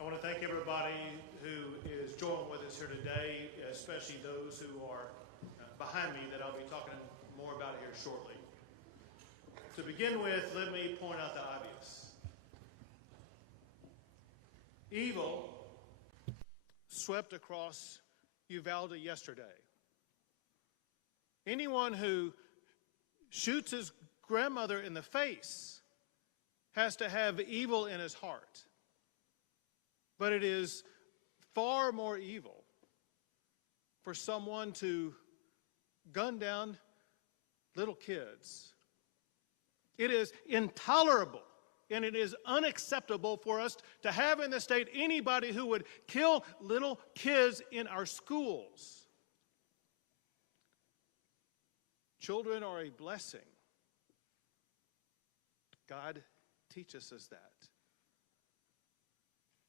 I want to thank everybody who is joining with us here today, especially those who are behind me that I'll be talking more about here shortly. To begin with, let me point out the obvious. Evil swept across Uvalde yesterday. Anyone who shoots his grandmother in the face has to have evil in his heart. But it is far more evil for someone to gun down little kids. It is intolerable and it is unacceptable for us to have in the state anybody who would kill little kids in our schools. Children are a blessing. God teaches us that.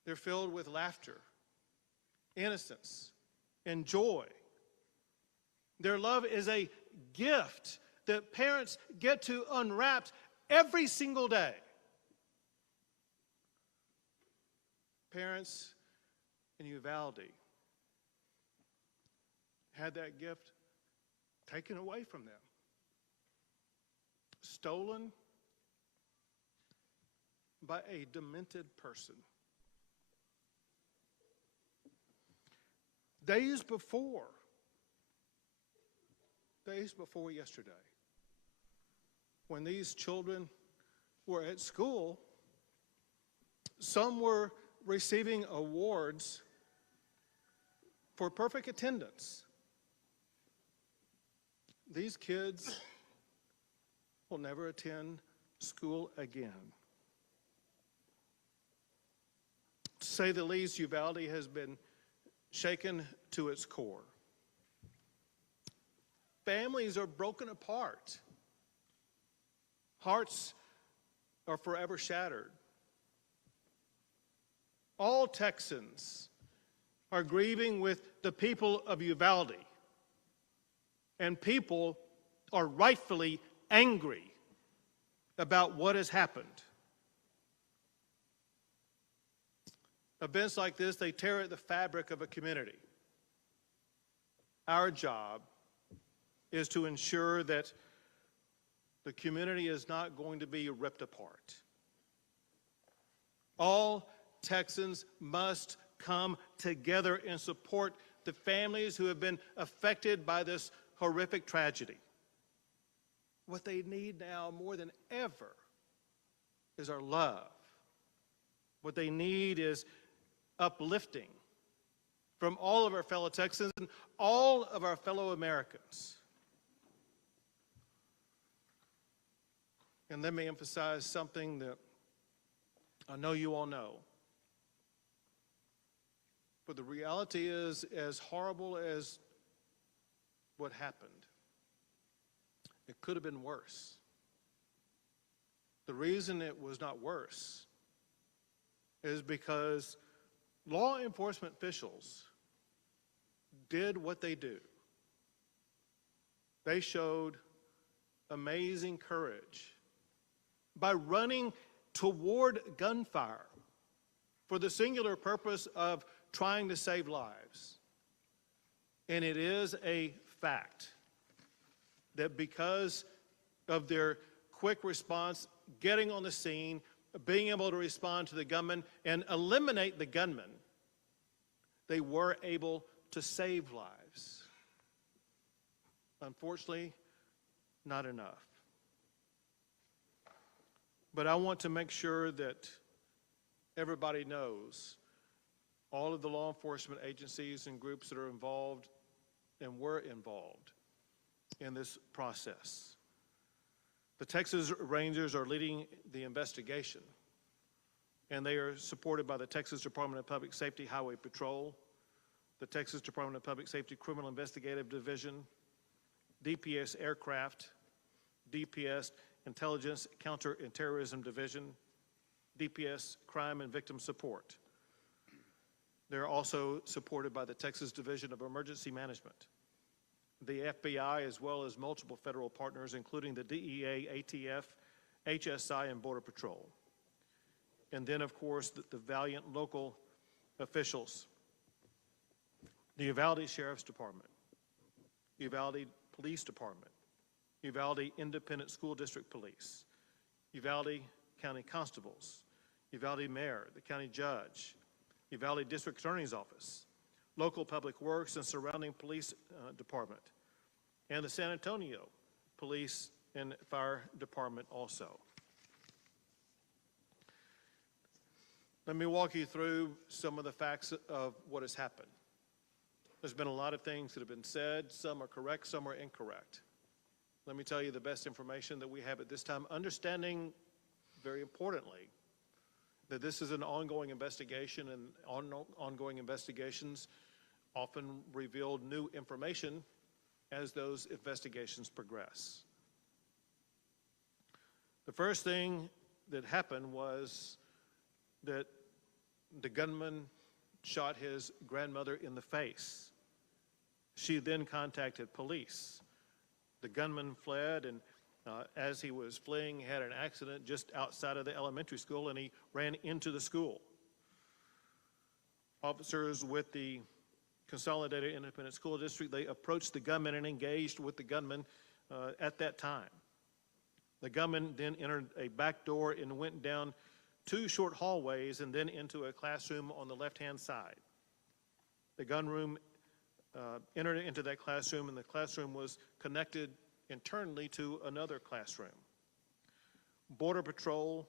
They're filled with laughter, innocence, and joy. Their love is a gift that parents get to unwrap every single day. Parents in Uvalde had that gift taken away from them, stolen by a demented person. Days before yesterday, when these children were at school, some were receiving awards for perfect attendance. These kids will never attend school again. To say the least, Uvalde has been shaken to its core. Families are broken apart. Hearts are forever shattered. All Texans are grieving with the people of Uvalde, and people are rightfully angry about what has happened. Events like this, they tear at the fabric of a community. Our job is to ensure that the community is not going to be ripped apart. All Texans must come together and support the families who have been affected by this horrific tragedy. What they need now more than ever is our love. What they need is uplifting from all of our fellow Texans and all of our fellow Americans. And let me emphasize something that I know you all know. But the reality is, as horrible as what happened, it could have been worse. The reason it was not worse is because law enforcement officials did what they do. They showed amazing courage by running toward gunfire for the singular purpose of trying to save lives. And it is a fact that because of their quick response, getting on the scene, being able to respond to the gunman and eliminate the gunman, they were able to save lives. Unfortunately, not enough. But I want to make sure that everybody knows, all of the law enforcement agencies and groups that are involved and were involved in this process. The Texas Rangers are leading the investigation, and they are supported by the Texas Department of Public Safety Highway Patrol, the Texas Department of Public Safety Criminal Investigative Division, DPS Aircraft, DPS Intelligence Counter and Terrorism Division, DPS Crime and Victim Support. They're also supported by the Texas Division of Emergency Management, the FBI, as well as multiple federal partners, including the DEA, ATF, HSI, and Border Patrol. And then, of course, the valiant local officials, the Uvalde Sheriff's Department, Uvalde Police Department, Uvalde Independent School District Police, Uvalde County Constables, Uvalde Mayor, the County Judge, Uvalde District Attorney's Office, local public works and surrounding police department, and the San Antonio Police and Fire Department also. Let me walk you through some of the facts of what has happened. There's been a lot of things that have been said. Some are correct, some are incorrect. Let me tell you the best information that we have at this time, understanding very importantly that this is an ongoing investigation, and ongoing investigations often reveal new information as those investigations progress. The first thing that happened was that the gunman shot his grandmother in the face. She then contacted police. The gunman fled, and as he was fleeing, he had an accident just outside of the elementary school, and he ran into the school. Officers with the Consolidated Independent School District, they approached the gunman and engaged with the gunman at that time. The gunman then entered a back door and went down 2 short hallways and then into a classroom on the left-hand side. The gunman entered into that classroom, and the classroom was connected internally to another classroom. Border Patrol,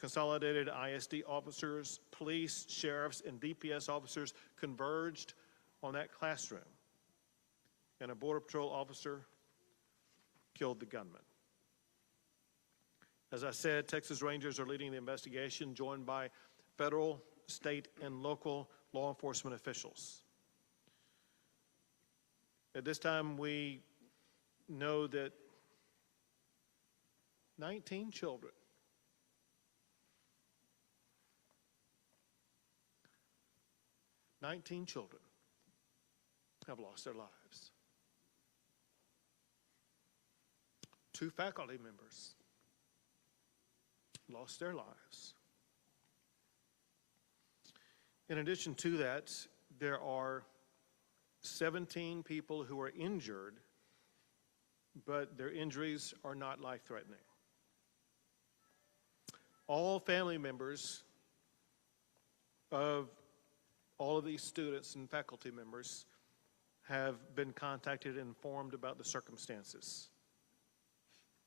Consolidated ISD officers, police, sheriffs, and DPS officers converged on that classroom, and a Border Patrol officer killed the gunman. As I said, Texas Rangers are leading the investigation, joined by federal, state, and local law enforcement officials. At this time, we know that 19 children have lost their lives. 2 faculty members lost their lives. In addition to that, there are 17 people who are injured, but their injuries are not life-threatening. All family members of all of these students and faculty members have been contacted and informed about the circumstances.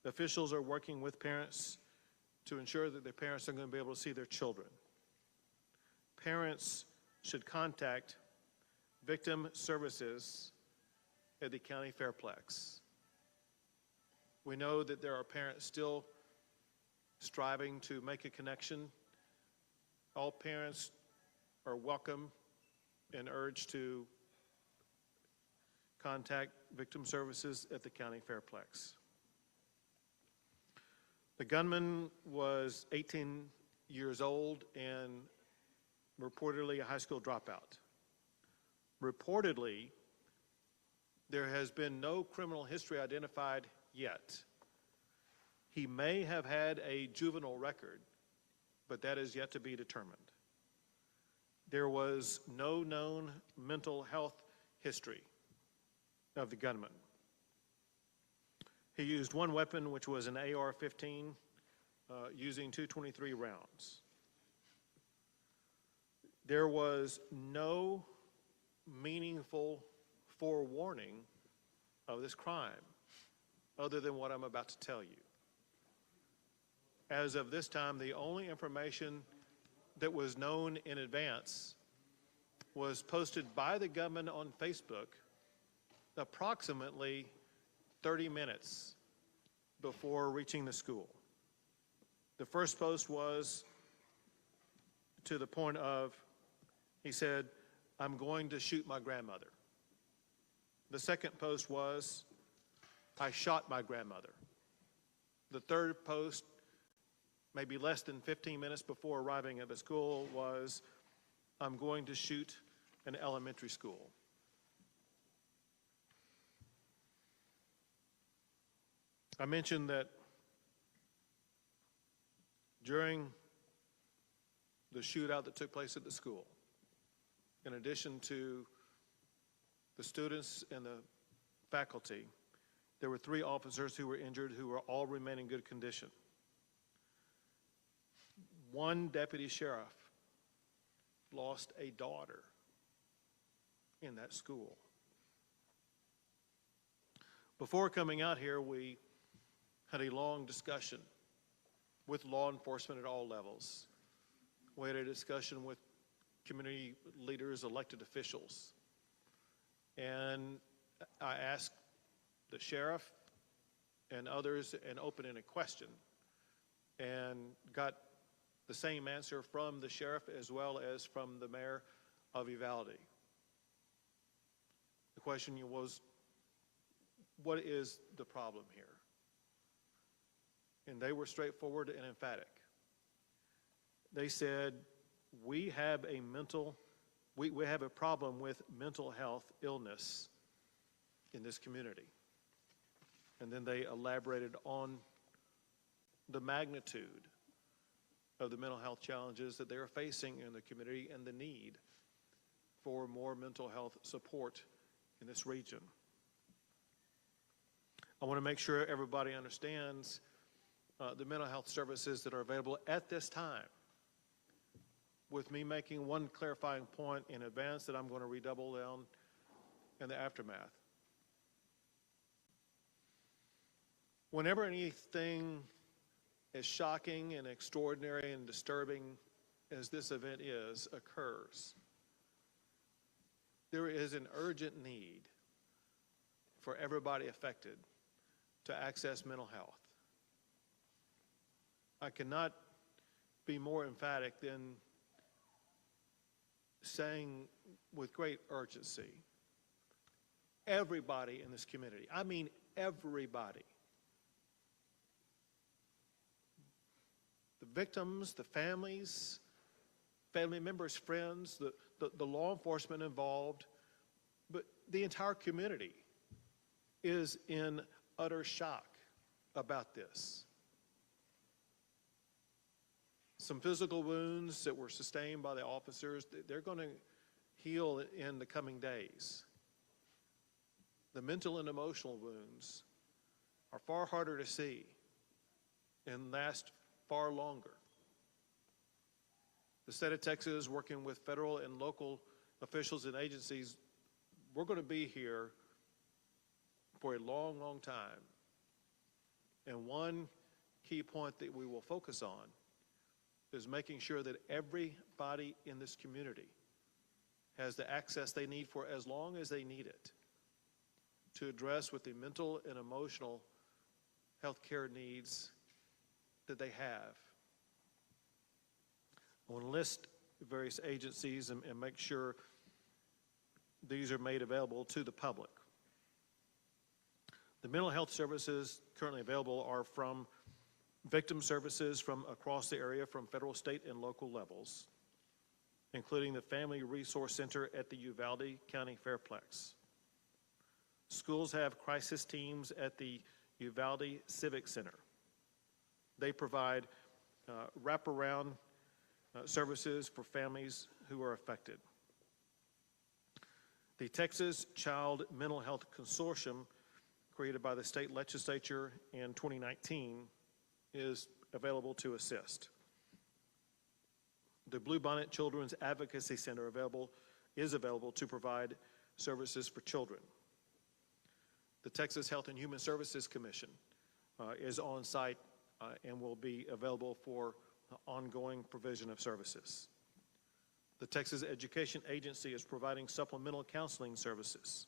Officials are working with parents to ensure that their parents are going to be able to see their children. Parents should contact victim services at the county fairplex. We know that there are parents still striving to make a connection. All parents are welcome and urged to contact victim services at the county fairplex. The gunman was 18 years old and reportedly a high school dropout. Reportedly, there has been no criminal history identified yet. He may have had a juvenile record, but that is yet to be determined. There was no known mental health history of the gunman. He used one weapon, which was an AR-15, using 223 rounds. There was no meaningful forewarning of this crime other than what I'm about to tell you. As of this time, the only information that was known in advance was posted by the gunman on Facebook approximately 30 minutes before reaching the school. The first post was to the point of, he said, "I'm going to shoot my grandmother." The second post was, "I shot my grandmother." The third post, maybe less than 15 minutes before arriving at the school, was, "I'm going to shoot an elementary school." I mentioned that during the shootout that took place at the school. In addition to the students and the faculty, there were 3 officers who were injured who were all remain in good condition. 1 deputy sheriff lost a daughter in that school. Before coming out here, we had a long discussion with law enforcement at all levels. We had a discussion with community leaders, elected officials. And I asked the sheriff and others an open-ended question and got the same answer from the sheriff as well as from the mayor of Uvalde. The question was, what is the problem here? And they were straightforward and emphatic. They said, we have a problem with mental health illness in this community. And then they elaborated on the magnitude of the mental health challenges that they are facing in the community and the need for more mental health support in this region. I want to make sure everybody understands the mental health services that are available at this time, with me making one clarifying point in advance that I'm going to redouble down in the aftermath. Whenever anything as shocking and extraordinary and disturbing as this event occurs, there is an urgent need for everybody affected to access mental health. I cannot be more emphatic than saying with great urgency, everybody in this community, I mean everybody, the victims, the families, family members, friends, the law enforcement involved, but the entire community is in utter shock about this. Some physical wounds that were sustained by the officers, they're going to heal in the coming days. The mental and emotional wounds are far harder to see and last far longer. The state of Texas, working with federal and local officials and agencies, we're going to be here for a long, long time. And one key point that we will focus on is making sure that everybody in this community has the access they need for as long as they need it to address with the mental and emotional health care needs that they have. I want to list various agencies and make sure these are made available to the public. The mental health services currently available are from victim services from across the area, from federal, state, and local levels, including the Family Resource Center at the Uvalde County Fairplex. Schools have crisis teams at the Uvalde Civic Center. They provide wraparound services for families who are affected. The Texas Child Mental Health Consortium, created by the state legislature in 2019, is available to assist. The Bluebonnet Children's Advocacy Center is available to provide services for children. The Texas Health and Human Services Commission is on site and will be available for ongoing provision of services. The Texas Education Agency is providing supplemental counseling services.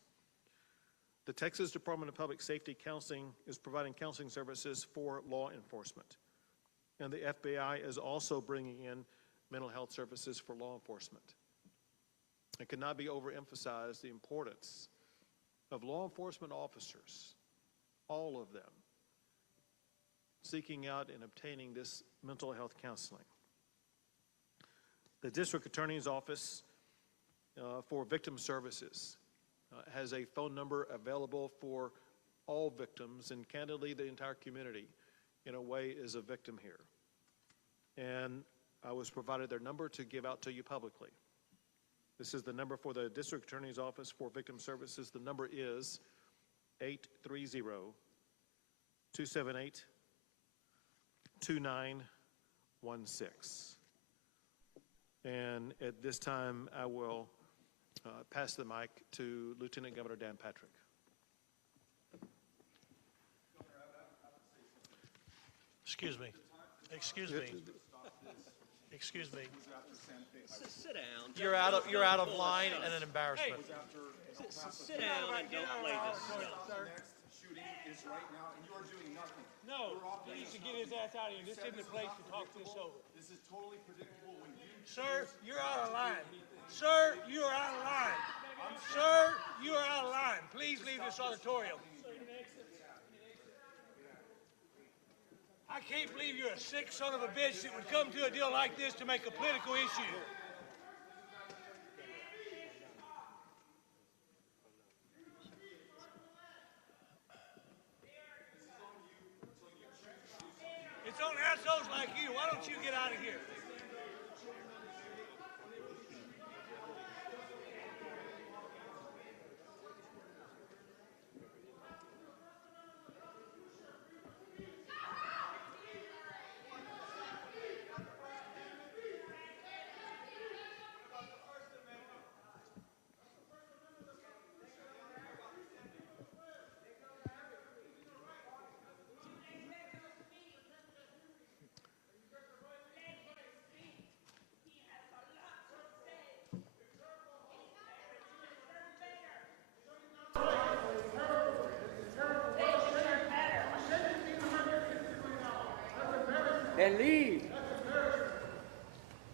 The Texas Department of Public Safety Counseling is providing counseling services for law enforcement. And the FBI is also bringing in mental health services for law enforcement. It cannot be overemphasized the importance of law enforcement officers, all of them, seeking out and obtaining this mental health counseling. The District Attorney's Office for Victim Services has a phone number available for all victims, and candidly, the entire community, in a way, is a victim here. And I was provided their number to give out to you publicly. This is the number for the District Attorney's Office for Victim Services. The number is 830-278-2916. And at this time, I will pass the mic to Lieutenant Governor Dan Patrick. Excuse me. Excuse me. Excuse me. Sit down. You're out of line and an embarrassment. Sit down and don't play this stuff. Next shooting is right now, and you are doing nothing. No, he needs to get his ass out of here. This isn't the place to talk this over. This is totally predictable when you... Sir, you're out of line. Sir, you are out of line. Sir, you are out of line. Please leave this auditorium. I can't believe you're a sick son of a bitch that would come to a deal like this to make a political issue. It's on assholes like you. Why don't you get out of here? Then leave.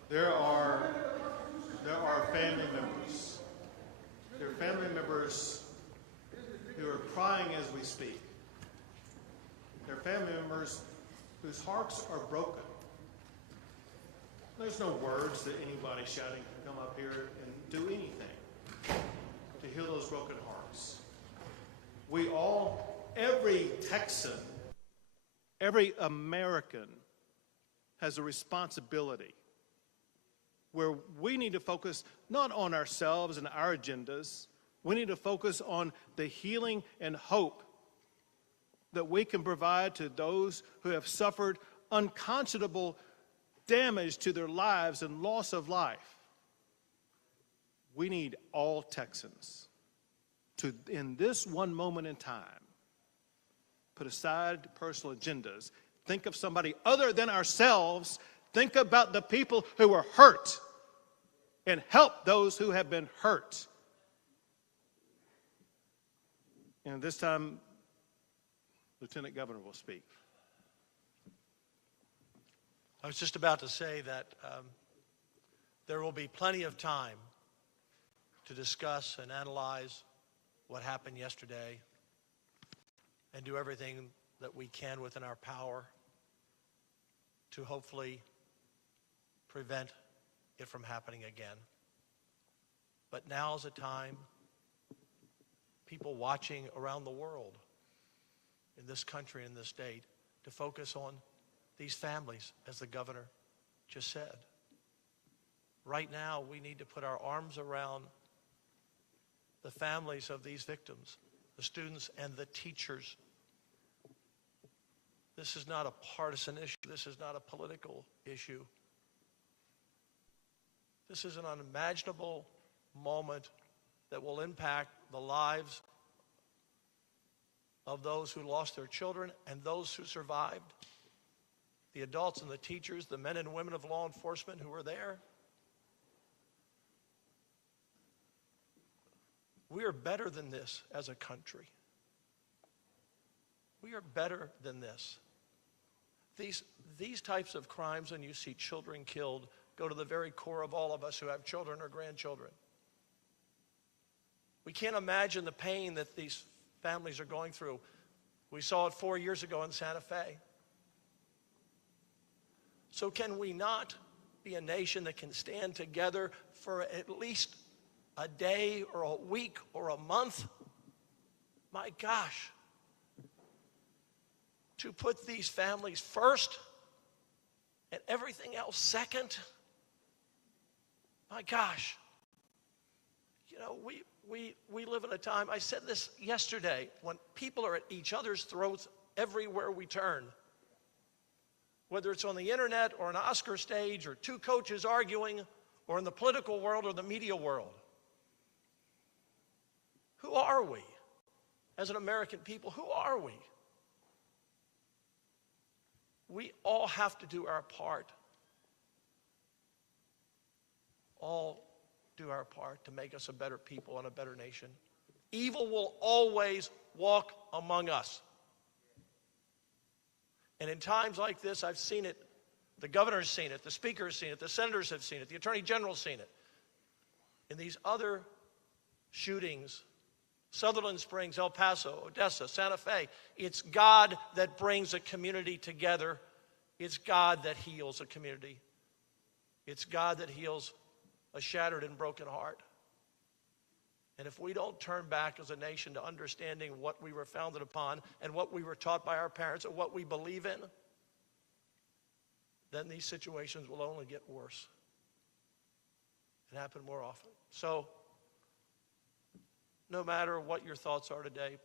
There are family members. There are family members who are crying as we speak. There are family members whose hearts are broken. There's no words that anybody shouting can come up here and do anything to heal those broken hearts. We all, every Texan, every American has a responsibility where we need to focus not on ourselves and our agendas. We need to focus on the healing and hope that we can provide to those who have suffered unconscionable damage to their lives and loss of life. We need all Texans to, in this one moment in time, put aside personal agendas. Think of somebody other than ourselves. Think about the people who were hurt and help those who have been hurt. And this time, Lieutenant Governor will speak. I was just about to say that there will be plenty of time to discuss and analyze what happened yesterday and do everything that we can within our power to hopefully prevent it from happening again. But now is a time, people watching around the world, in this country, in this state, to focus on these families, as the governor just said. Right now, we need to put our arms around the families of these victims, the students and the teachers. This is not a partisan issue. This is not a political issue. This is an unimaginable moment that will impact the lives of those who lost their children and those who survived, the adults and the teachers, the men and women of law enforcement who were there. We are better than this as a country. We are better than this. These types of crimes, when you see children killed, go to the very core of all of us who have children or grandchildren. We can't imagine the pain that these families are going through. We saw it 4 years ago in Santa Fe. So can we not be a nation that can stand together for at least a day or a week or a month? My gosh. To put these families first and everything else second. My gosh. You know, we live in a time, I said this yesterday, when people are at each other's throats everywhere we turn. Whether it's on the internet or an Oscar stage or two coaches arguing or in the political world or the media world. Who are we as an American people? Who are we? We all have to do our part. All do our part to make us a better people and a better nation. Evil will always walk among us. And in times like this, I've seen it. The governor's seen it. The speaker's seen it. The senators have seen it. The attorney general's seen it. In these other shootings, Sutherland Springs, El Paso, Odessa, Santa Fe, it's God that brings a community together. It's God that heals a community. It's God that heals a shattered and broken heart. And if we don't turn back as a nation to understanding what we were founded upon and what we were taught by our parents and what we believe in, then these situations will only get worse and happen more often. So, no matter what your thoughts are today,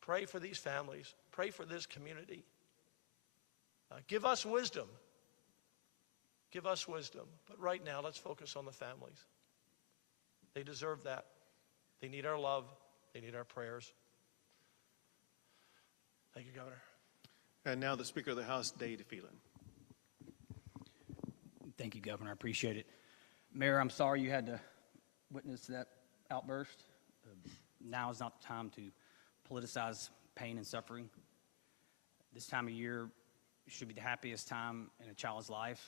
pray for these families. Pray for this community. Give us wisdom. Give us wisdom. But right now, let's focus on the families. They deserve that. They need our love. They need our prayers. Thank you, Governor. And now the Speaker of the House, Dade Phelan. Thank you, Governor. I appreciate it. Mayor, I'm sorry you had to witness that outburst. Now is not the time to politicize pain and suffering. This time of year should be the happiest time in a child's life.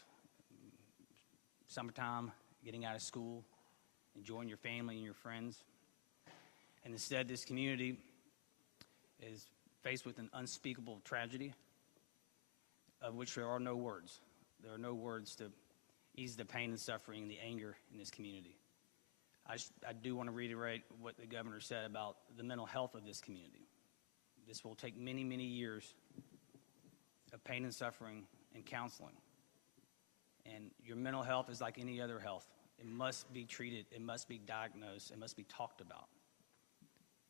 Summertime, getting out of school, enjoying your family and your friends. And instead, this community is faced with an unspeakable tragedy of which there are no words. There are no words to ease the pain and suffering and the anger in this community. I do want to reiterate what the governor said about the mental health of this community. This will take many, many years of pain and suffering and counseling. And your mental health is like any other health. It must be treated, it must be diagnosed, it must be talked about.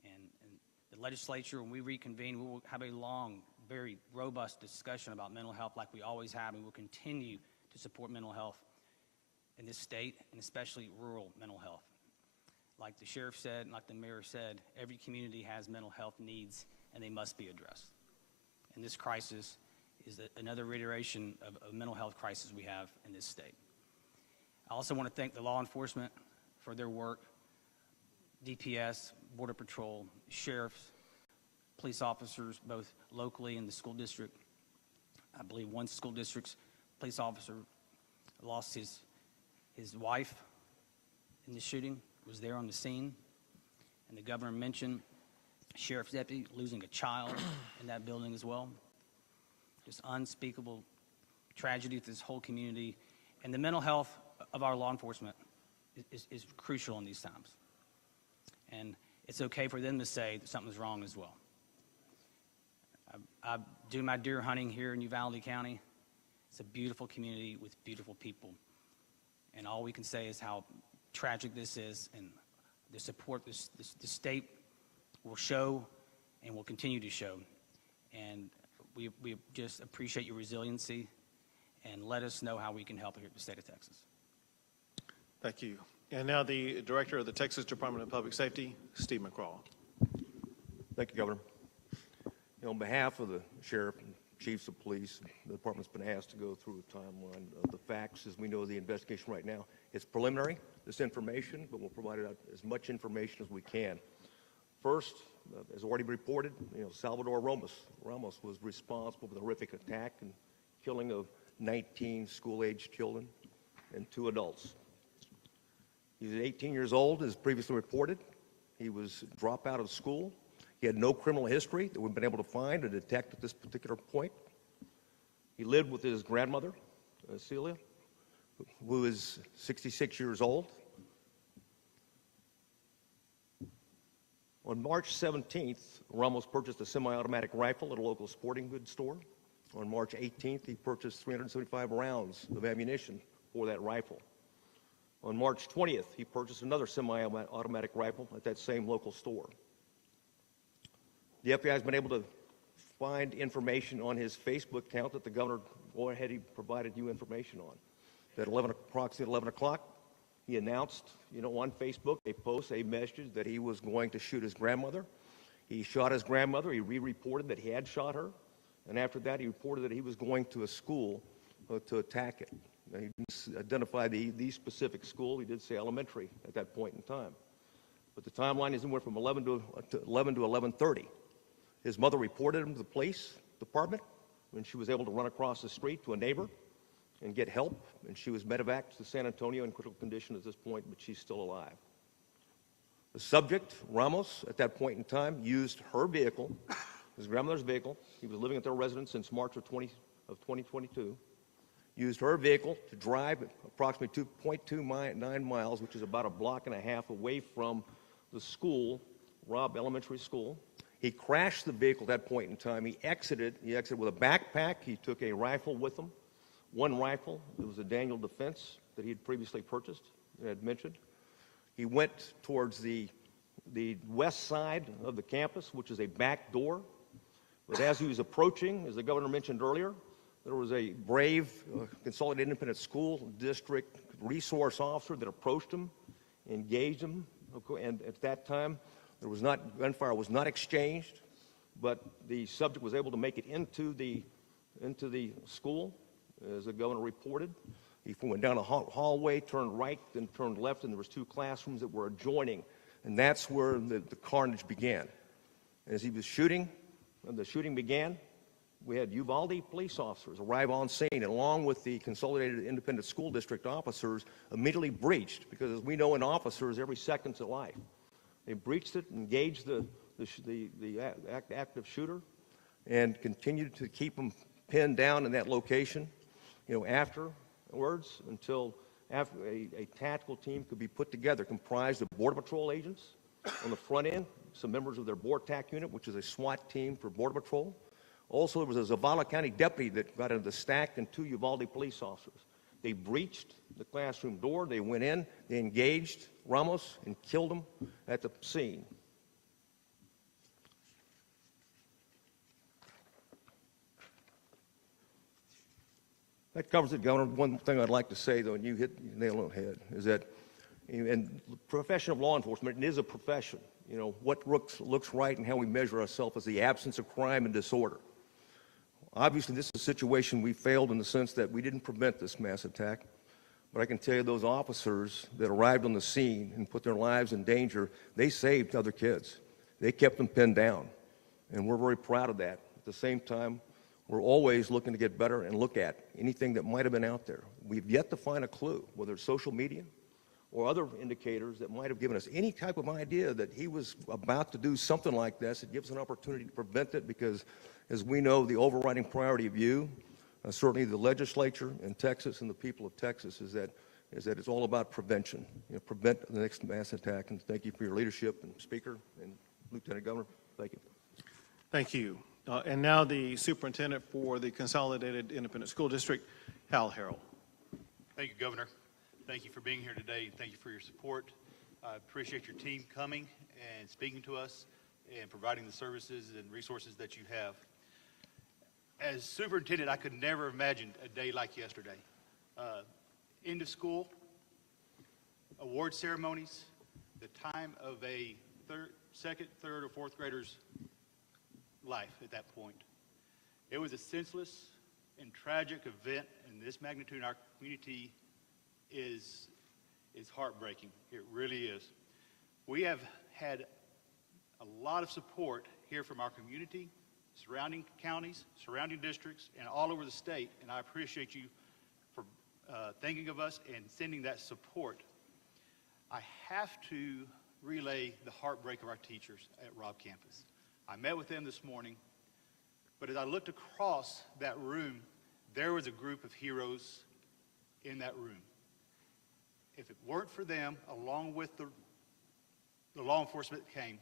And the legislature, when we reconvene, we will have a long, very robust discussion about mental health like we always have, and we'll continue to support mental health in this state, and especially rural mental health. Like the sheriff said, and like the mayor said, every community has mental health needs, and they must be addressed. And this crisis is another reiteration of a mental health crisis we have in this state. I also want to thank the law enforcement for their work, DPS, Border Patrol, sheriffs, police officers, both locally in the school district. I believe one school district's police officer lost his wife in the shooting, was there on the scene. And the governor mentioned sheriff's deputy losing a child in that building as well. Just unspeakable tragedy to this whole community. And the mental health of our law enforcement is crucial in these times. And it's okay for them to say that something's wrong as well. I do my deer hunting here in Uvalde County. It's a beautiful community with beautiful people. And all we can say is how tragic this is, and the support the state will show and will continue to show. And we just appreciate your resiliency, and let us know how we can help here at the state of Texas. Thank you. And now the Director of the Texas Department of Public Safety, Steve McCraw. Thank you, Governor. On behalf of the sheriff and chiefs of police, the department's been asked to go through a timeline of the facts. As we know, the investigation right now, it's preliminary, this information, but we'll provide out as much information as we can. First, as already reported, Salvador Ramos was responsible for the horrific attack and killing of 19 school-aged children and 2 adults. He's 18 years old, as previously reported. He was dropped out of school. He had no criminal history that we've been able to find or detect at this particular point. He lived with his grandmother, Celia, who is 66 years old. On March 17th, Ramos purchased a semi-automatic rifle at a local sporting goods store. On March 18th, he purchased 375 rounds of ammunition for that rifle. On March 20th, he purchased another semi-automatic rifle at that same local store. The FBI has been able to find information on his Facebook account that the governor already provided you information on. At approximately 11 o'clock, he announced, on Facebook, a message that he was going to shoot his grandmother. He shot his grandmother. He re-reported that he had shot her. And after that, he reported that he was going to a school to attack it. Now, he didn't identify the specific school. He did say elementary at that point in time. But the timeline is anywhere from 11 to 11:30. His mother reported him to the police department when she was able to run across the street to a neighbor and get help. And she was medevaced to San Antonio in critical condition at this point, but she's still alive. The subject, Ramos, at that point in time, used her vehicle, his grandmother's vehicle. He was living at their residence since March of 2022. Used her vehicle to drive approximately 2.29 miles, which is about a block and a half away from the school, Robb Elementary School. He crashed the vehicle at that point in time. He exited with a backpack. He took a rifle with him, one rifle. It was a Daniel Defense that he had previously purchased and had mentioned. He went towards the west side of the campus, which is a back door. But as he was approaching, as the governor mentioned earlier, there was a brave Consolidated Independent School District resource officer that approached him, engaged him, and at that time, gunfire was not exchanged, but the subject was able to make it into the school, as the governor reported. He went down a hallway, turned right, then turned left, and there was two classrooms that were adjoining, and that's where the carnage began. As he was shooting, when the shooting began, we had Uvalde police officers arrive on scene, and along with the Consolidated Independent School District officers, immediately breached, because as we know in officers, every second's a life. They breached it, engaged the active shooter, and continued to keep him pinned down in that location, afterwards, until after a tactical team could be put together, comprised of Border Patrol agents on the front end, some members of their BORTAC unit, which is a SWAT team for Border Patrol. Also, there was a Zavala County deputy that got into the stack, and two Uvalde police officers. They breached the classroom door. They went in. They engaged Ramos and killed him at the scene. That covers it, Governor. One thing I'd like to say, though, and you hit the nail on the head, is that in the profession of law enforcement, it is a profession. What looks right and how we measure ourselves is the absence of crime and disorder. Obviously, this is a situation we failed in the sense that we didn't prevent this mass attack. But I can tell you those officers that arrived on the scene and put their lives in danger, they saved other kids. They kept them pinned down. And we're very proud of that. At the same time, we're always looking to get better and look at anything that might have been out there. We've yet to find a clue, whether it's social media or other indicators that might have given us any type of idea that he was about to do something like this. It gives us an opportunity to prevent it because, as we know, the overriding priority of you, certainly the legislature in Texas and the people of Texas, is that it's all about prevention. Prevent the next mass attack. And thank you for your leadership, and Speaker and Lieutenant Governor. Thank you. Thank you. And now the Superintendent for the Consolidated Independent School District, Hal Harrell. Thank you, Governor. Thank you for being here today. Thank you for your support. I appreciate your team coming and speaking to us and providing the services and resources that you have. As superintendent, I could never imagine a day like yesterday. End of school, award ceremonies, the time of a second, third, or fourth grader's life at that point. It was a senseless and tragic event, and this magnitude in our community is heartbreaking. It really is. We have had a lot of support here from our community, surrounding counties, surrounding districts, and all over the state, and I appreciate you for thinking of us and sending that support. I have to relay the heartbreak of our teachers at Robb campus. I met with them this morning, but as I looked across that room, there was a group of heroes in that room. If it weren't for them, along with the law enforcement that came,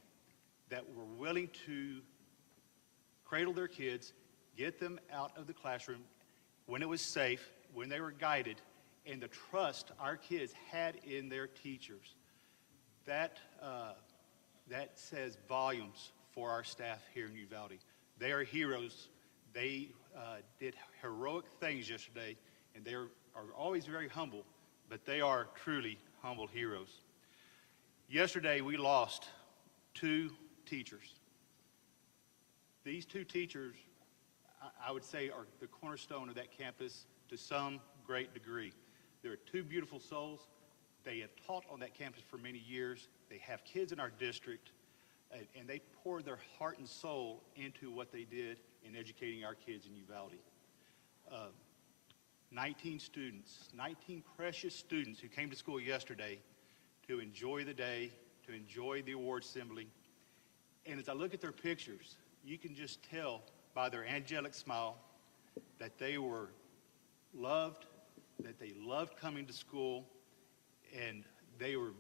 that were willing to cradle their kids get them out of the classroom when it was safe, when they were guided, and the trust our kids had in their teachers. That says volumes for our staff here in Uvalde. They are heroes. They did heroic things yesterday, and they are always very humble, but they are truly humble heroes. Yesterday, we lost 2 teachers. These 2 teachers, I would say, are the cornerstone of that campus to some great degree. They're 2 beautiful souls. They have taught on that campus for many years. They have kids in our district, and they poured their heart and soul into what they did in educating our kids in Uvalde. 19 students, 19 precious students who came to school yesterday to enjoy the day, to enjoy the award assembly. And as I look at their pictures, you can just tell by their angelic smile that they were loved, that they loved coming to school, and they were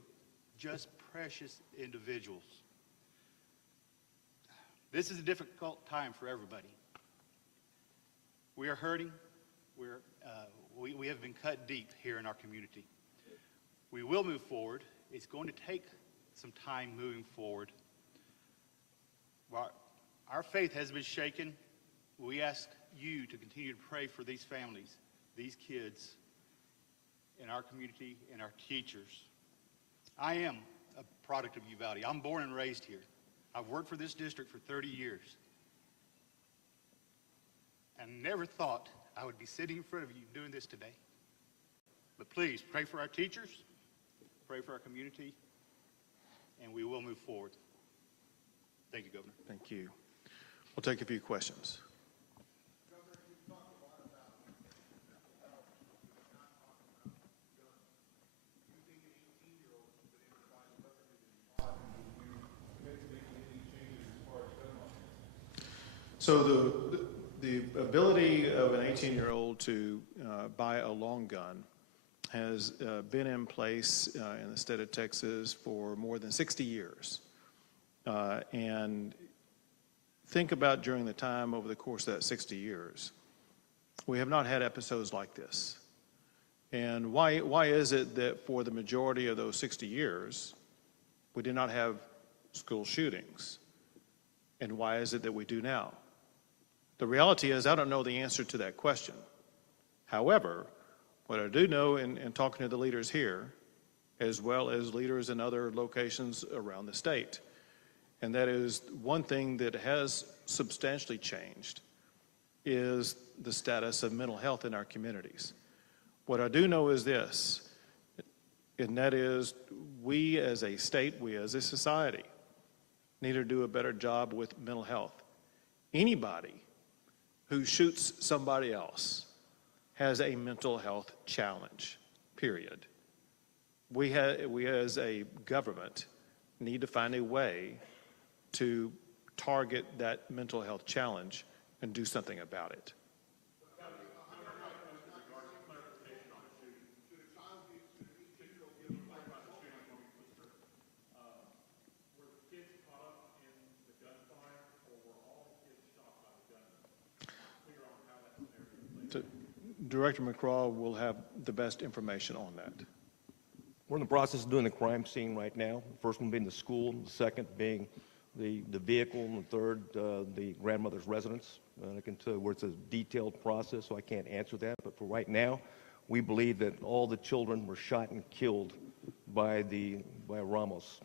just precious individuals. This is a difficult time for everybody. We are hurting. We have been cut deep here in our community. We will move forward. It's going to take some time moving forward. While our faith has been shaken, we ask you to continue to pray for these families, these kids, in our community, and our teachers. I am a product of Uvalde. I'm born and raised here. I've worked for this district for 30 years. And never thought I would be sitting in front of you doing this today. But please, pray for our teachers, pray for our community, and we will move forward. Thank you, Governor. Thank you. We'll take a few questions. So the ability of an 18-year-old to buy a long gun has been in place in the state of Texas for more than 60 years. And think about during the time over the course of that 60 years, we have not had episodes like this. And why is it that for the majority of those 60 years, we did not have school shootings? And why is it that we do now? The reality is I don't know the answer to that question. However, what I do know in talking to the leaders here, as well as leaders in other locations around the state, and that is one thing that has substantially changed, is the status of mental health in our communities. What I do know is this, and that is we as a state, we as a society, need to do a better job with mental health. Anybody who shoots somebody else has a mental health challenge, period. We as a government need to find a way to target that mental health challenge and do something about it. Director McCraw will have the best information on that. We're in the process of doing the crime scene right now. The first one being the school, the second being the vehicle, and the third, the grandmother's residence. I can tell you where it's a detailed process, so I can't answer that. But for right now, we believe that all the children were shot and killed by Ramos.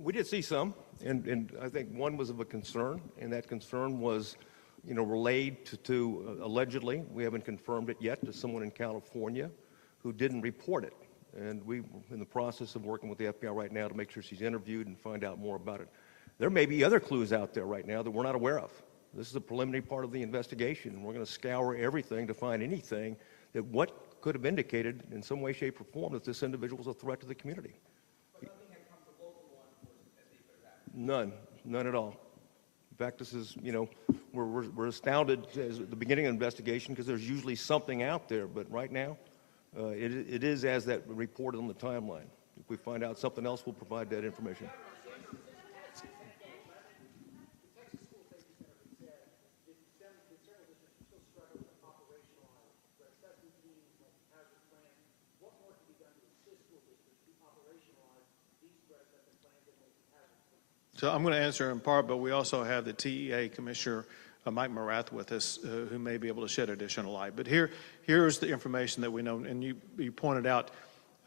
We did see some, and I think one was of a concern, and that concern was, relayed to allegedly, we haven't confirmed it yet, to someone in California who didn't report it. And we're in the process of working with the FBI right now to make sure she's interviewed and find out more about it. There may be other clues out there right now that we're not aware of. This is a preliminary part of the investigation, and we're going to scour everything to find anything that what could have indicated in some way, shape, or form that this individual was a threat to the community. But nothing had come to local law enforcement as they could have happened? None at all. In fact, this is, you know, we're astounded at the beginning of the investigation because there's usually something out there, but right now, it is as that reported on the timeline. If we find out something else, we'll provide that information. So I'm going to answer in part, but we also have the TEA Commissioner, Mike Morath, with us, who may be able to shed additional light. But here's the information that we know, and you pointed out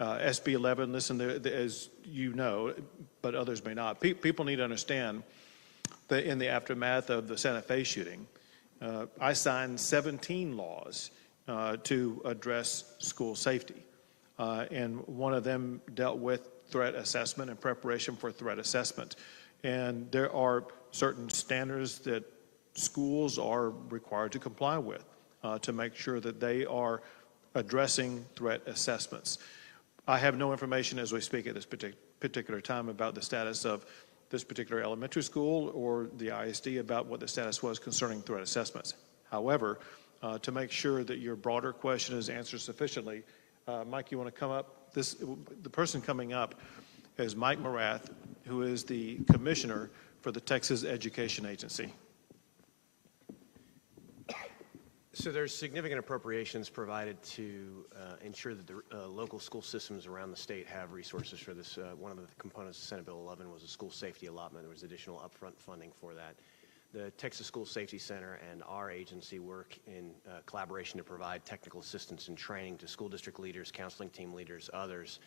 SB 11. Listen, as you know, but others may not. People need to understand that in the aftermath of the Santa Fe shooting, I signed 17 laws to address school safety, and one of them dealt with threat assessment and preparation for threat assessment. And there are certain standards that schools are required to comply with to make sure that they are addressing threat assessments. I have no information as we speak at this particular time about the status of this particular elementary school or the ISD about what the status was concerning threat assessments. However, to make sure that your broader question is answered sufficiently, Mike, you want to come up? The person coming up is Mike Morath, who is the commissioner for the Texas Education Agency. So there's significant appropriations provided to ensure that the local school systems around the state have resources for this. One of the components of Senate Bill 11 was a school safety allotment. There was additional upfront funding for that. The Texas School Safety Center and our agency work in collaboration to provide technical assistance and training to school district leaders, counseling team leaders, others,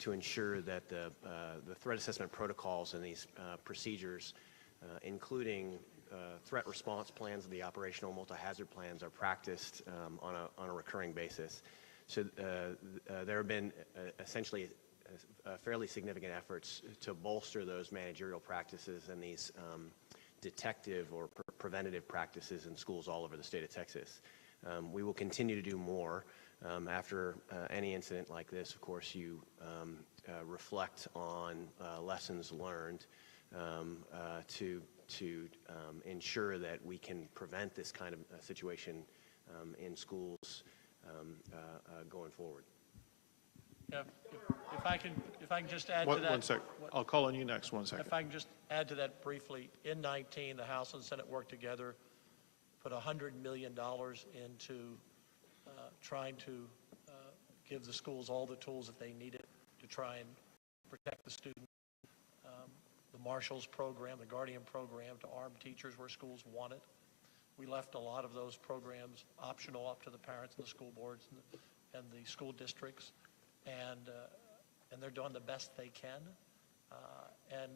to ensure that the threat assessment protocols and these procedures, including threat response plans and the operational multi-hazard plans, are practiced on a recurring basis. So there have been essentially fairly significant efforts to bolster those managerial practices and these detective or preventative practices in schools all over the state of Texas. We will continue to do more. After any incident like this, of course, you reflect on lessons learned to ensure that we can prevent this kind of situation in schools going forward. Yeah, if I can just add to that. One sec. I'll call on you next. 1 second. If I can just add to that briefly, in 19, the House and Senate worked together, put $100 million into trying to give the schools all the tools that they needed to try and protect the student. The Marshals program, the Guardian program to arm teachers where schools want it. We left a lot of those programs optional up to the parents and the school boards and the school districts, and they're doing the best they can. And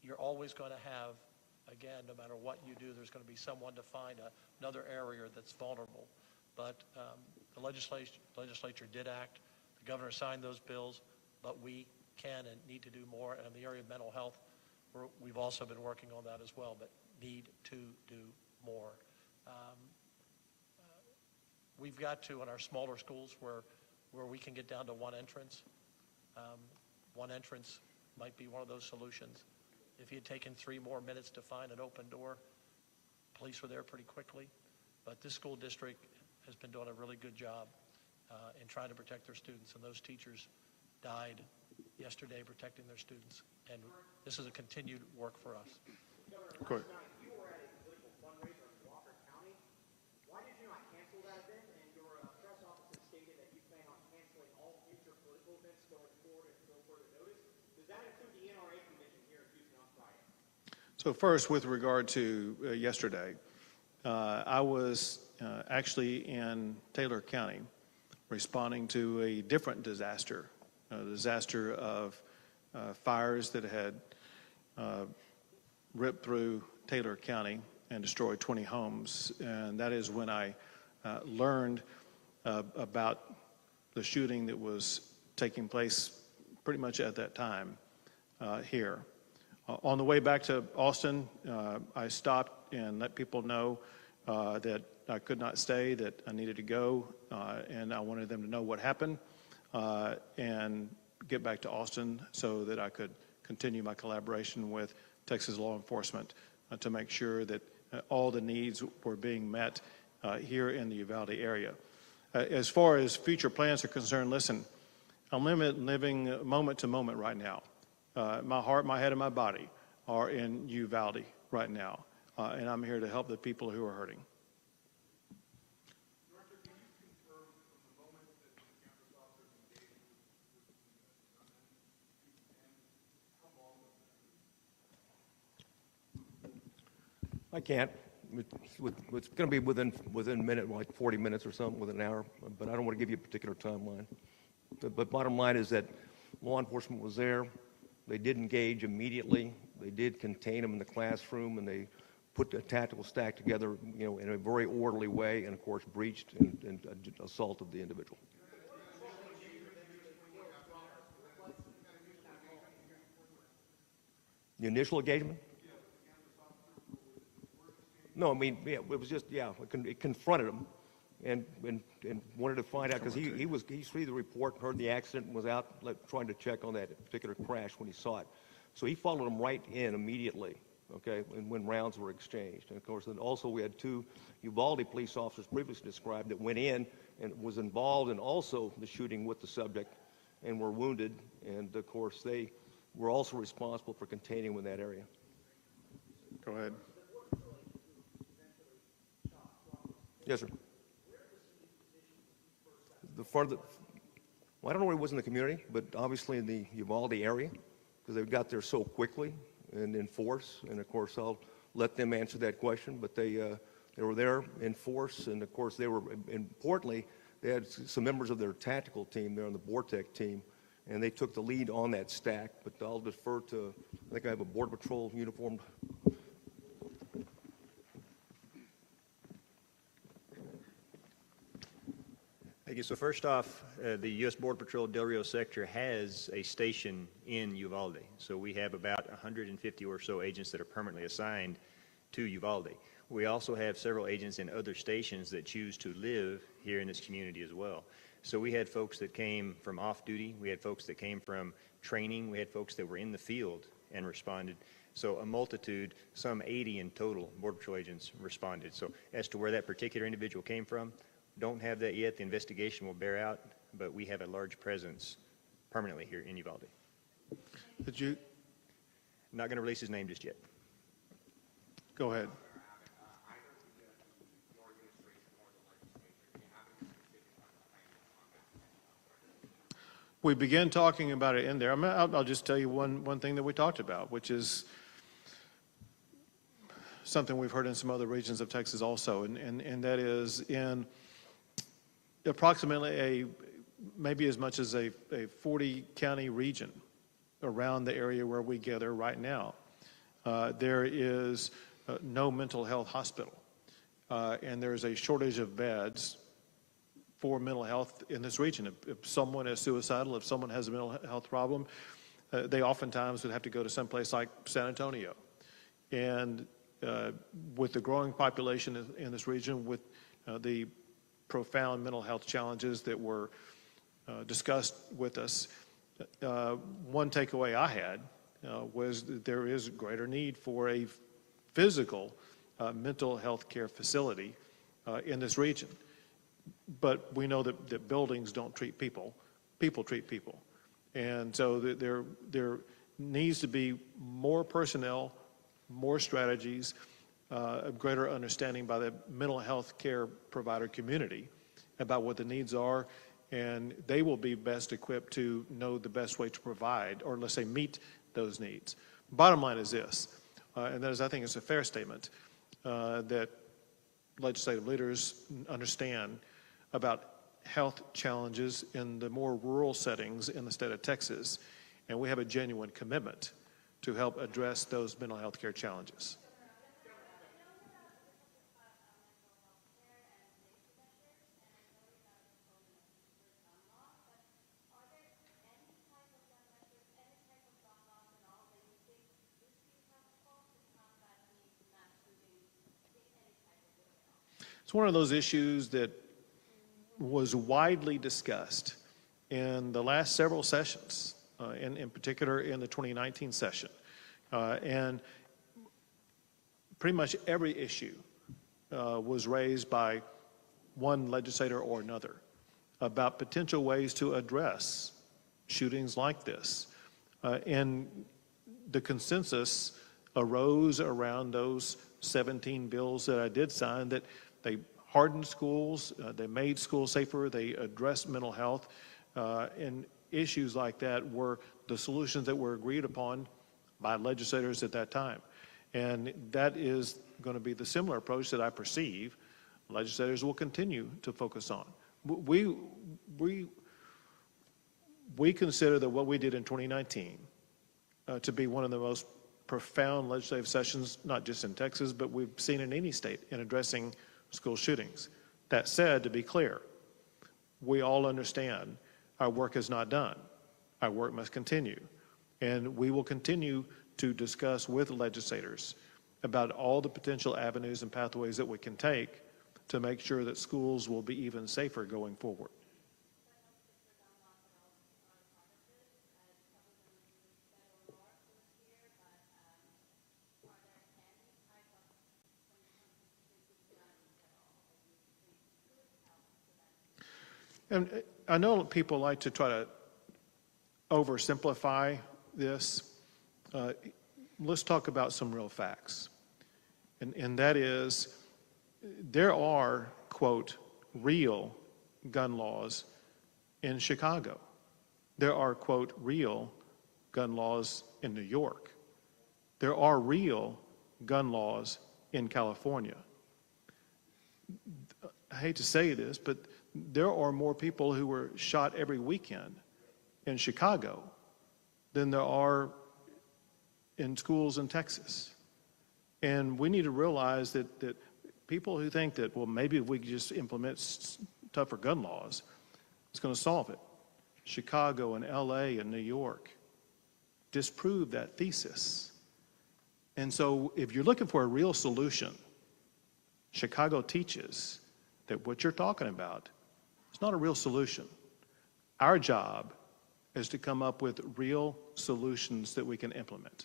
you're always going to have, again, no matter what you do, there's going to be someone to find another area that's vulnerable. But the legislature did act. The governor signed those bills, but we can and need to do more. And in the area of mental health, we've also been working on that as well, but need to do more. We've got to, in our smaller schools where we can get down to one entrance might be one of those solutions. If you had taken 3 more minutes to find an open door, police were there pretty quickly. But this school district has been doing a really good job in trying to protect their students, and those teachers died yesterday protecting their students. And this is a continued work for us. Go ahead. You were at a political fundraiser in Walker County. Why did you not cancel that event? And your press officer stated that you plan on canceling all future political events going forward until further notice. Does that include the NRA convention here in Houston on Friday? So first, with regard to yesterday, I was actually in Taylor County responding to a different disaster, a disaster of fires that had ripped through Taylor County and destroyed 20 homes. And that is when I learned about the shooting that was taking place pretty much at that time here. On the way back to Austin, I stopped and let people know that I could not stay, that I needed to go, and I wanted them to know what happened and get back to Austin so that I could continue my collaboration with Texas law enforcement to make sure that all the needs were being met here in the Uvalde area. As far as future plans are concerned, listen, I'm living moment to moment right now. My heart, my head, and my body are in Uvalde right now, and I'm here to help the people who are hurting. I can't. It's going to be within a minute, like 40 minutes or something, within an hour, but I don't want to give you a particular timeline. But bottom line is that law enforcement was there. They did engage immediately. They did contain them in the classroom, and they put a tactical stack together, in a very orderly way, and of course breached and assaulted the individual. The initial engagement? No, I mean, yeah, it was just, it confronted him and wanted to find out, because he read the report, heard the accident, and was out trying to check on that particular crash when he saw it. So he followed him right in immediately, okay, and when rounds were exchanged. And of course, then also we had 2 Uvalde police officers previously described that went in and was involved in also the shooting with the subject and were wounded. And of course, they were also responsible for containing him in that area. Go ahead. Yes, sir. Well, I don't know where he was in the community, but obviously in the Uvalde area, because they got there so quickly and in force. And of course, I'll let them answer that question. But they were there in force, and of course, they were importantly, they had some members of their tactical team there on the Bortec team, and they took the lead on that stack. But I'll defer to, I think I have a Border Patrol uniformed. Thank you. So first off, the U.S. Border Patrol Del Rio sector has a station in Uvalde. So we have about 150 or so agents that are permanently assigned to Uvalde. We also have several agents in other stations that choose to live here in this community as well. So we had folks that came from off-duty. We had folks that came from training. We had folks that were in the field and responded. So a multitude, some 80 in total, Border Patrol agents responded. So as to where that particular individual came from, don't have that yet. The investigation will bear out, but we have a large presence permanently here in Uvalde. Did you? Not going to release his name just yet. Go ahead. We began talking about it in there. I'll just tell you one thing that we talked about, which is something we've heard in some other regions of Texas also, and that is in approximately maybe as much as a 40-county region around the area where we gather right now. There is no mental health hospital, and there's a shortage of beds for mental health in this region. If someone is suicidal, if someone has a mental health problem, they oftentimes would have to go to some place like San Antonio. And with the growing population in this region, with the profound mental health challenges that were discussed with us, one takeaway I had was that there is greater need for a physical mental health care facility in this region. But we know that buildings don't treat people, people treat people. And so there needs to be more personnel, more strategies, a greater understanding by the mental health care provider community about what the needs are, and they will be best equipped to know the best way to provide, or let's say meet those needs. Bottom line is this, and that is, I think it's a fair statement, that legislative leaders understand about health challenges in the more rural settings in the state of Texas, and we have a genuine commitment to help address those mental health care challenges. It's one of those issues that was widely discussed in the last several sessions, in particular in the 2019 session. And pretty much every issue was raised by one legislator or another about potential ways to address shootings like this. And the consensus arose around those 17 bills that I did sign, that they hardened schools, they made schools safer, they addressed mental health, and issues like that were the solutions that were agreed upon by legislators at that time. And that is going to be the similar approach that I perceive legislators will continue to focus on. We consider that what we did in 2019 to be one of the most profound legislative sessions, not just in Texas, but we've seen in any state in addressing school shootings. That said, to be clear, we all understand our work is not done. Our work must continue. And we will continue to discuss with legislators about all the potential avenues and pathways that we can take to make sure that schools will be even safer going forward. And I know people like to try to oversimplify this. Let's talk about some real facts. And that is, there are, quote, real gun laws in Chicago. There are, quote, real gun laws in New York. There are real gun laws in California. I hate to say this, but there are more people who were shot every weekend in Chicago than there are in schools in Texas. And we need to realize that people who think that, well, maybe if we could just implement tougher gun laws, it's going to solve it. Chicago and LA and New York disprove that thesis. And so if you're looking for a real solution, Chicago teaches that what you're talking about is not a real solution. Our job is to come up with real solutions that we can implement.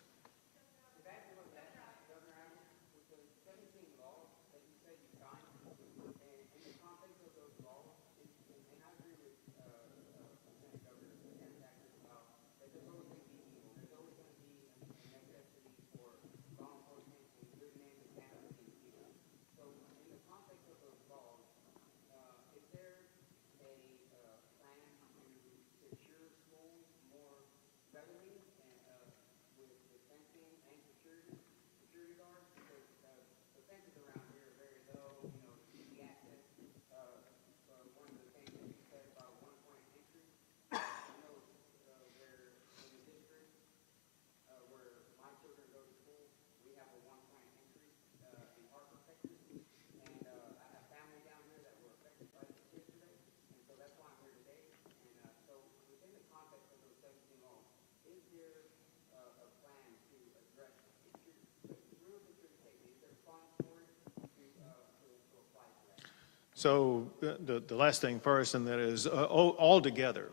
So the last thing first, and that is altogether,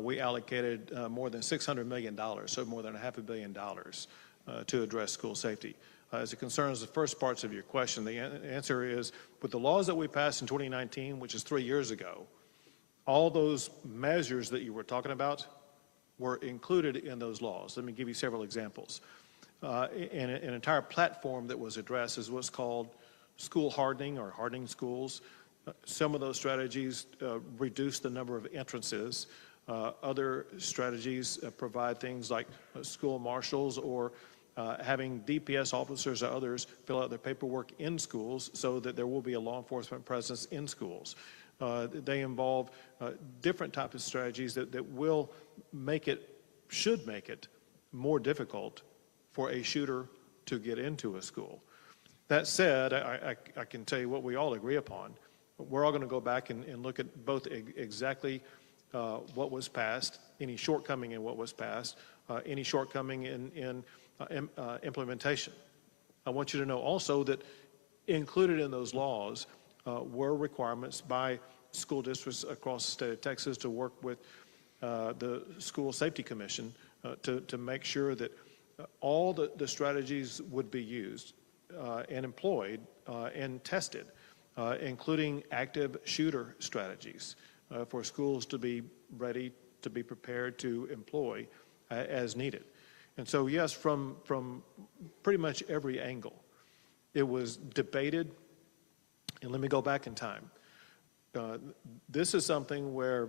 we allocated more than $600 million, so more than $500 million to address school safety. As it concerns the first parts of your question, the answer is, with the laws that we passed in 2019, which is 3 years ago, all those measures that you were talking about were included in those laws. Let me give you several examples. An entire platform that was addressed is what's called school hardening or hardening schools. Some of those strategies reduce the number of entrances. Other strategies provide things like school marshals or having DPS officers or others fill out their paperwork in schools so that there will be a law enforcement presence in schools. They involve different types of strategies that will should make it more difficult for a shooter to get into a school. That said, I can tell you what we all agree upon. We're all going to go back and look at both exactly what was passed, any shortcoming in what was passed, any shortcoming in implementation. I want you to know also that included in those laws were requirements by school districts across the state of Texas to work with the School Safety Commission to make sure that all the strategies would be used and employed and tested, including active shooter strategies for schools to be ready, to be prepared to employ as needed. And so, yes, from pretty much every angle, it was debated. And let me go back in time. This is something where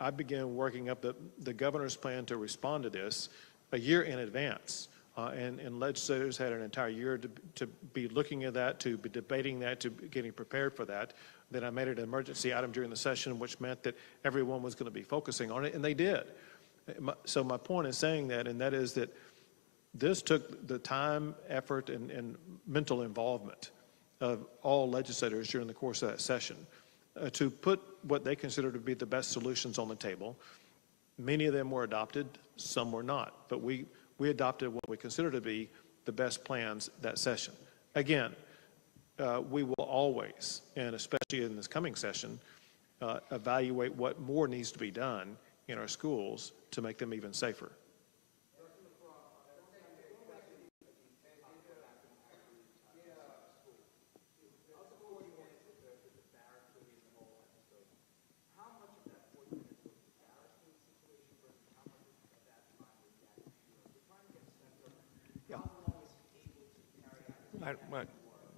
I began working up the governor's plan to respond to this a year in advance. And legislators had an entire year to be looking at that, to be debating that, to be getting prepared for that. Then I made it an emergency item during the session, which meant that everyone was going to be focusing on it, and they did. So my point is saying that, and that is that this took the time, effort, and mental involvement of all legislators during the course of that session to put what they consider to be the best solutions on the table. Many of them were adopted, some were not, but we adopted what we consider to be the best plans that session. Again, we will always, and especially in this coming session, evaluate what more needs to be done in our schools to make them even safer.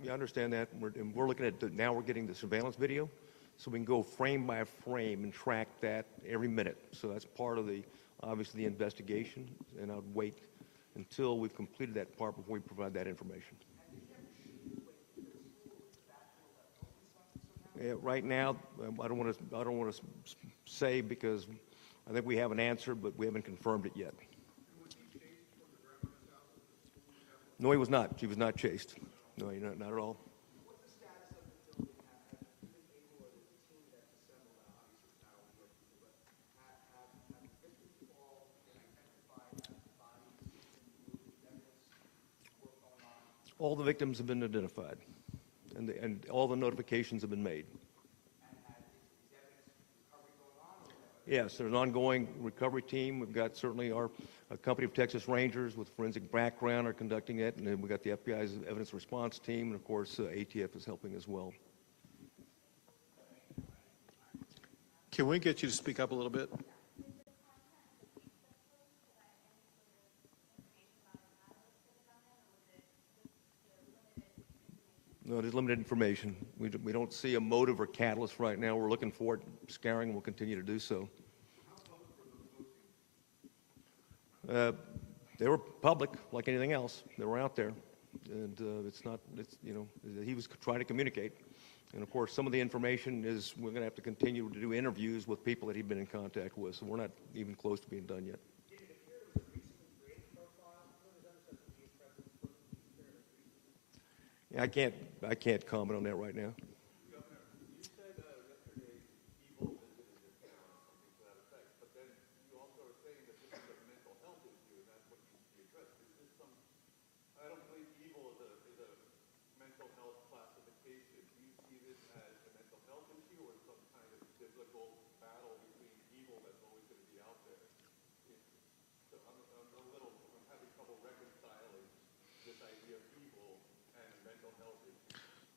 I understand that. We're looking at now we're getting the surveillance video, so we can go frame by frame and track that every minute. So that's part of obviously the investigation, and I'd wait until we've completed that part before we provide that information. Yeah, right now, I don't want to say because I think we have an answer, but we haven't confirmed it yet. No, he was not. She was not chased. No, not at all. All the victims have been identified, and all the notifications have been made. Yes, there's an ongoing recovery team. We've got certainly a company of Texas Rangers with forensic background are conducting it, and then we've got the FBI's evidence response team, and of course ATF is helping as well. Can we get you to speak up a little bit? No, there's limited information. We don't see a motive or catalyst right now. We're looking for it, scaring, and we'll continue to do so. They were public, like anything else. They were out there, and he was trying to communicate. And of course, some of the information is we're going to have to continue to do interviews with people that he'd been in contact with. So we're not even close to being done yet. Yeah, I can't comment on that right now.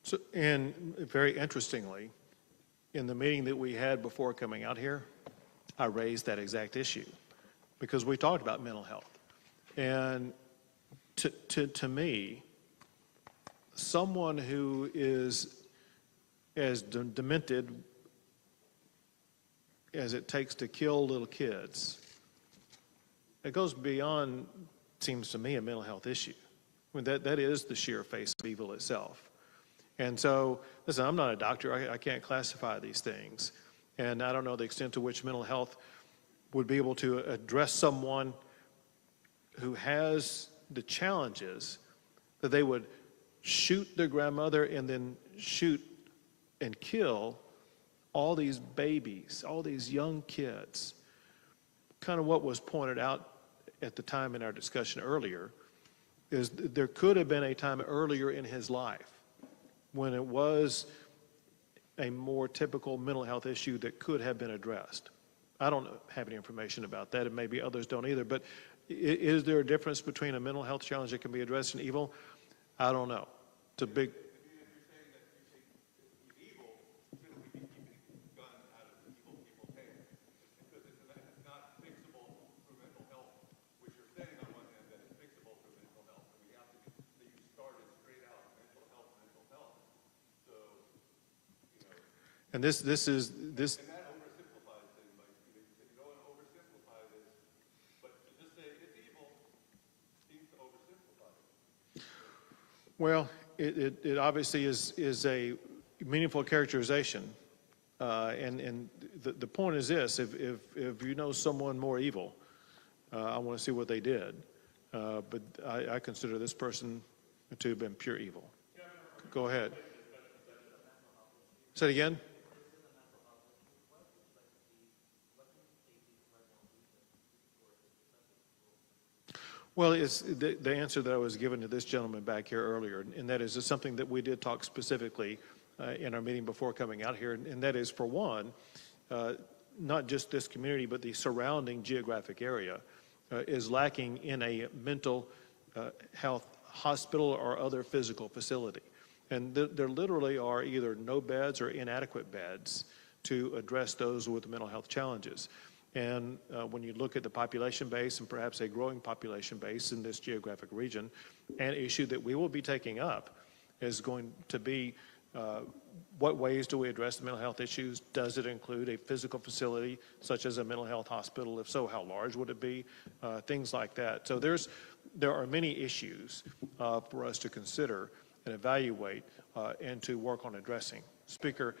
So, and very interestingly, in the meeting that we had before coming out here, I raised that exact issue because we talked about mental health. And to me, someone who is as demented as it takes to kill little kids, it goes beyond, seems to me, a mental health issue. I mean, that is the sheer face of evil itself. And so, listen, I'm not a doctor. I can't classify these things. And I don't know the extent to which mental health would be able to address someone who has the challenges that they would shoot their grandmother and then shoot and kill all these babies, all these young kids. Kind of what was pointed out at the time in our discussion earlier is there could have been a time earlier in his life when it was a more typical mental health issue that could have been addressed. I don't have any information about that, and maybe others don't either, but is there a difference between a mental health challenge that can be addressed and evil? I don't know. It's a big... And this. And that oversimplifies things. Like, you don't want to oversimplify this, but to just say it's evil seems to oversimplify it. Well, it obviously is a meaningful characterization, and the point is this: if you know someone more evil, I want to see what they did, but I consider this person to have been pure evil. Go ahead. Say it again. Well, it's the answer that I was given to this gentleman back here earlier, and that is something that we did talk specifically in our meeting before coming out here, and that is, for one, not just this community, but the surrounding geographic area is lacking in a mental health hospital or other physical facility. And there literally are either no beds or inadequate beds to address those with mental health challenges. And when you look at the population base and perhaps a growing population base in this geographic region, an issue that we will be taking up is going to be what ways do we address the mental health issues? Does it include a physical facility such as a mental health hospital? If so, how large would it be? Things like that. So there are many issues for us to consider and evaluate and to work on addressing. Speaker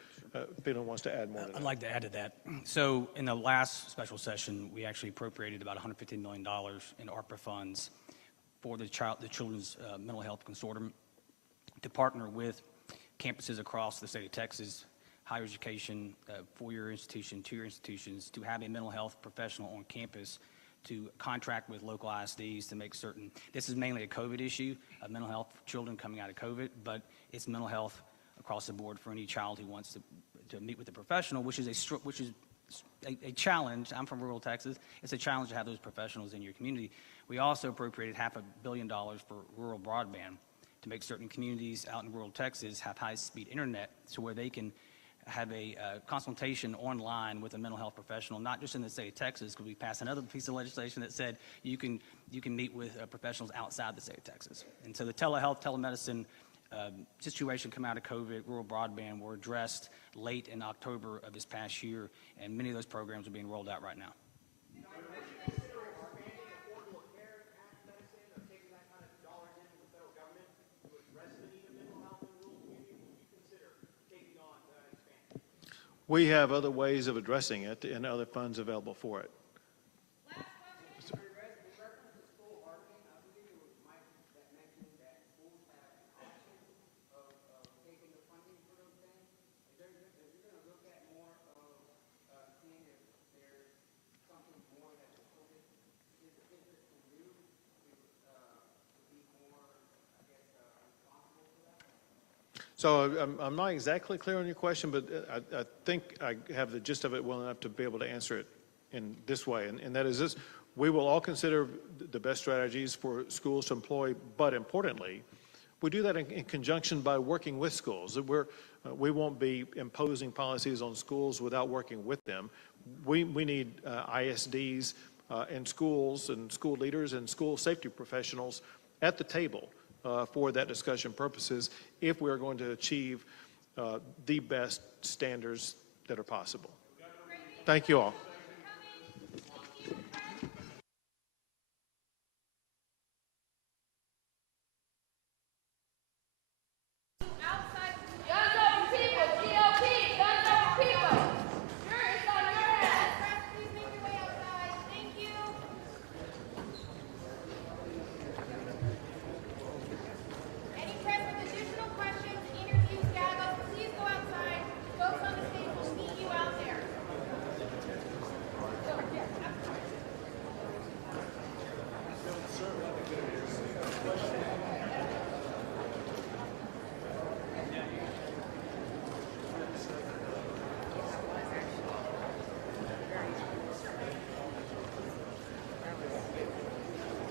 Phelan wants to add more to that. I'd like to add to that. So in the last special session, we actually appropriated about $150 million in ARPA funds for the Children's Mental Health Consortium to partner with campuses across the state of Texas, higher education, four-year institution, two-year institutions, to have a mental health professional on campus to contract with local ISDs to make certain. This is mainly a COVID issue of mental health for children coming out of COVID, but it's mental health across the board for any child who wants to meet with a professional, which is a challenge. I'm from rural Texas. It's a challenge to have those professionals in your community. We also appropriated $500 million for rural broadband to make certain communities out in rural Texas have high-speed internet, so where they can have a consultation online with a mental health professional, not just in the state of Texas, because we passed another piece of legislation that said you can meet with professionals outside the state of Texas. And so the telehealth, telemedicine situation come out of COVID, rural broadband, were addressed late in October of this past year, and many of those programs are being rolled out right now. We have other ways of addressing it and other funds available for it. So I'm not exactly clear on your question, but I think I have the gist of it well enough to be able to answer it in this way, and that is this: we will all consider the best strategies for schools to employ, but importantly, we do that in conjunction by working with schools. We won't be imposing policies on schools without working with them. We need ISDs and schools and school leaders and school safety professionals at the table for that discussion purposes if we're going to achieve the best standards that are possible. Thank you all.